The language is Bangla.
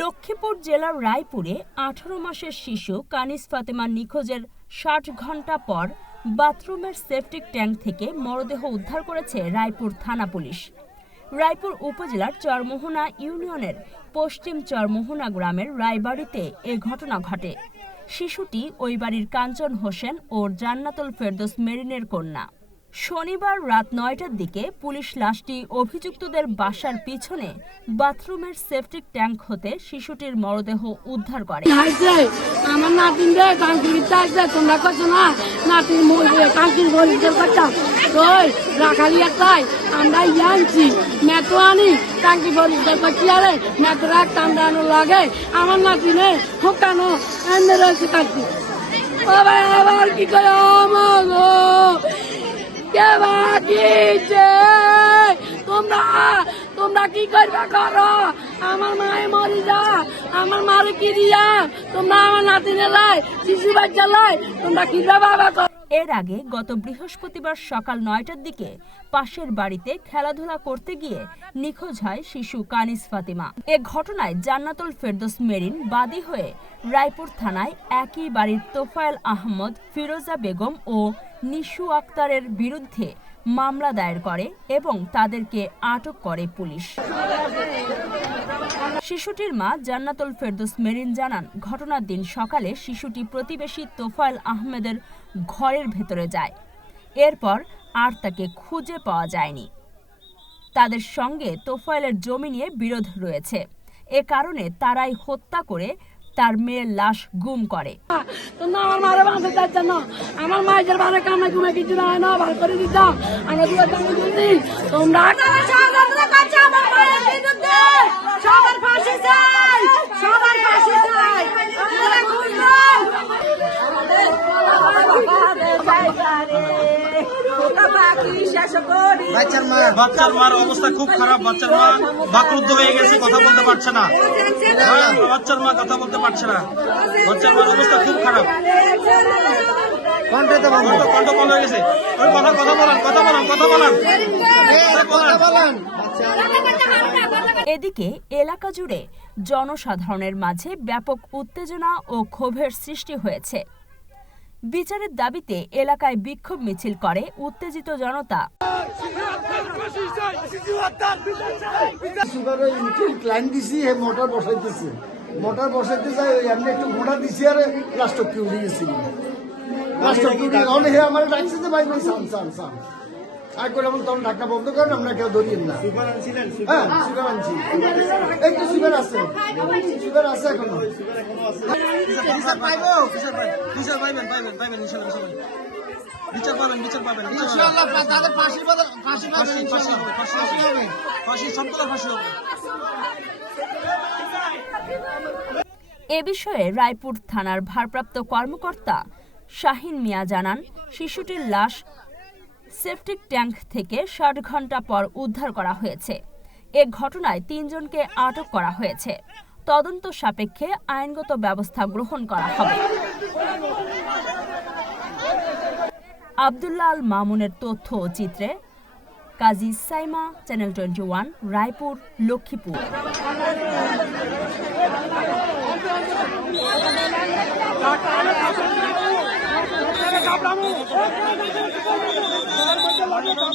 লক্ষ্মীপুর জেলার রায়পুরে আঠারো মাসের শিশু কানিস ফাতেমা নিখোঁজের ষাট ঘণ্টা পর বাথরুমের সেপটিক ট্যাঙ্ক থেকে মরদেহ উদ্ধার করেছে রায়পুর থানা পুলিশ। রায়পুর উপজেলার চরমোহনা ইউনিয়নের পশ্চিম চরমোহনা গ্রামের রায়বাড়িতে এ ঘটনা ঘটে। শিশুটি ওই বাড়ির কাঞ্চন হোসেন ও জান্নাতুল ফেরদোস মেরিনের কন্যা। শনিবার রাত নয়টার দিকে পুলিশ লাশটি অভিযুক্তদের বাসার পিছনে বাথরুমের সেপটিক ট্যাঙ্ক হতে শিশুটির মরদেহ উদ্ধার করে। আমার নাতিন রে জানছি মেতো আনি। লাগে আমার রয়েছে আবার কি করে তোমরা তোমরা কি করবে করো? আমার মায়ে মরি যা, আমার মারে কি দিয়া। তোমরা আমার নাতি লাই শিশু বাচ্চা লাই, তোমরা কি বাবা এর আগে গত বৃহস্পতিবার সকাল নয়টার দিকে পাশের বাড়িতে খেলাধুলা করতে গিয়ে নিখোঁজ হয় শিশু কানিস ফাতিমা। এ ঘটনায় জান্নাতুল ফেরদোস মেরিন বাদী হয়ে রায়পুর থানায় একই বাড়ির তোফায়েল আহমদ, ফিরোজা বেগম ও নিশু আক্তারের বিরুদ্ধে মামলা দায়ের করে এবং তাদেরকে আটক করে পুলিশ। শিশুটির মা জান্নাতুল ফেরদৌস মেরিন জানান, ঘটনার দিন সকালে শিশুটি প্রতিবেশী তোফায়েল আহমেদের ঘরের ভেতরে যায়। এরপর আর তাকে খুঁজে পাওয়া যায়নি। তাদের সঙ্গে তোফায়েলের জমি নিয়ে বিরোধ রয়েছে। এ কারণে তারাই হত্যা করে তার মেয়ের লাশ গুম করে। আমার মারে না। আমার মায়ের বারে কামে ঘুমে কিছু না না ভালো করে দিতাম। আমরা দুটো দামে দিদি তোমরা ষড়যন্ত্র করছে আমার মায়ের বিরুদ্ধে সবার ফাঁসি চাই সবার ফাঁসি চাই আপনারা খুঁজবেন বাচ্চার মার অবস্থা খুব খারাপ বাচ্চার মা বাকরুদ্ধ হয়ে গেছে কথা বলতে পারছে না। হ্যাঁ, বাচ্চার মা কথা বলতে পারছে না। বাচ্চার মার অবস্থা খুব খারাপ। কণ্ঠ কণ্ঠ বন্ধ হয়ে গেছে। কথা কথা বলান কথা বলান কথা বলান। কথা বলান। এদিকে এলাকা জুড়ে জনসাধারণের মাঝে ব্যাপক উত্তেজনা ও ক্ষোভের সৃষ্টি হয়েছে। বিচারের দাবিতে এলাকায় বিক্ষোভ মিছিল করে উত্তেজিত জনতা। মোটর বসাইতেছে মোটর বসাইতে যায় এমনি একটু দিছি আর লাস্ট কি উড়ে গেছি লাস্ট কি আমার ডাকছে যে ভাই ভাই সাম সাম সাম। আর করে তখন ঢাকা বন্ধ করেন আমরা কেউ ধরিয়েন না। হ্যাঁ সুগার আনছি। এই সুগার আছে। সুগার আছে এখনও। বিচার পাইবো? বিচার পাই বিচার পাইবেন পাইবেন পাইবেন ইনশাল্লাহ বিচার পাইবেন বিচার পাবেন বিচার পাবেন ইনশাল্লাহ। তাদের ফাঁসি ফাঁসি ফাঁসি ফাঁসি হবে। ফাঁসি হবে। ফাঁসি সবগুলো ফাঁসি হবে। এ বিষয়ে রায়পুর থানার ভারপ্রাপ্ত কর্মকর্তা শাহিন মিয়া জানান শিশুটির লাশ সেপটিক ট্যাঙ্ক থেকে ষাট ঘণ্টা পর উদ্ধার করা হয়েছে। এ ঘটনায় তিনজনকে আটক করা হয়েছে। তদন্ত সাপেক্ষে আইনগত ব্যবস্থা গ্রহণ করা হবে। আবদুল্লাহ আল মামুনের তথ্য ও চিত্রে Kazi Saima, channel twenty one, Raipur, Lakshmipur. 哎呀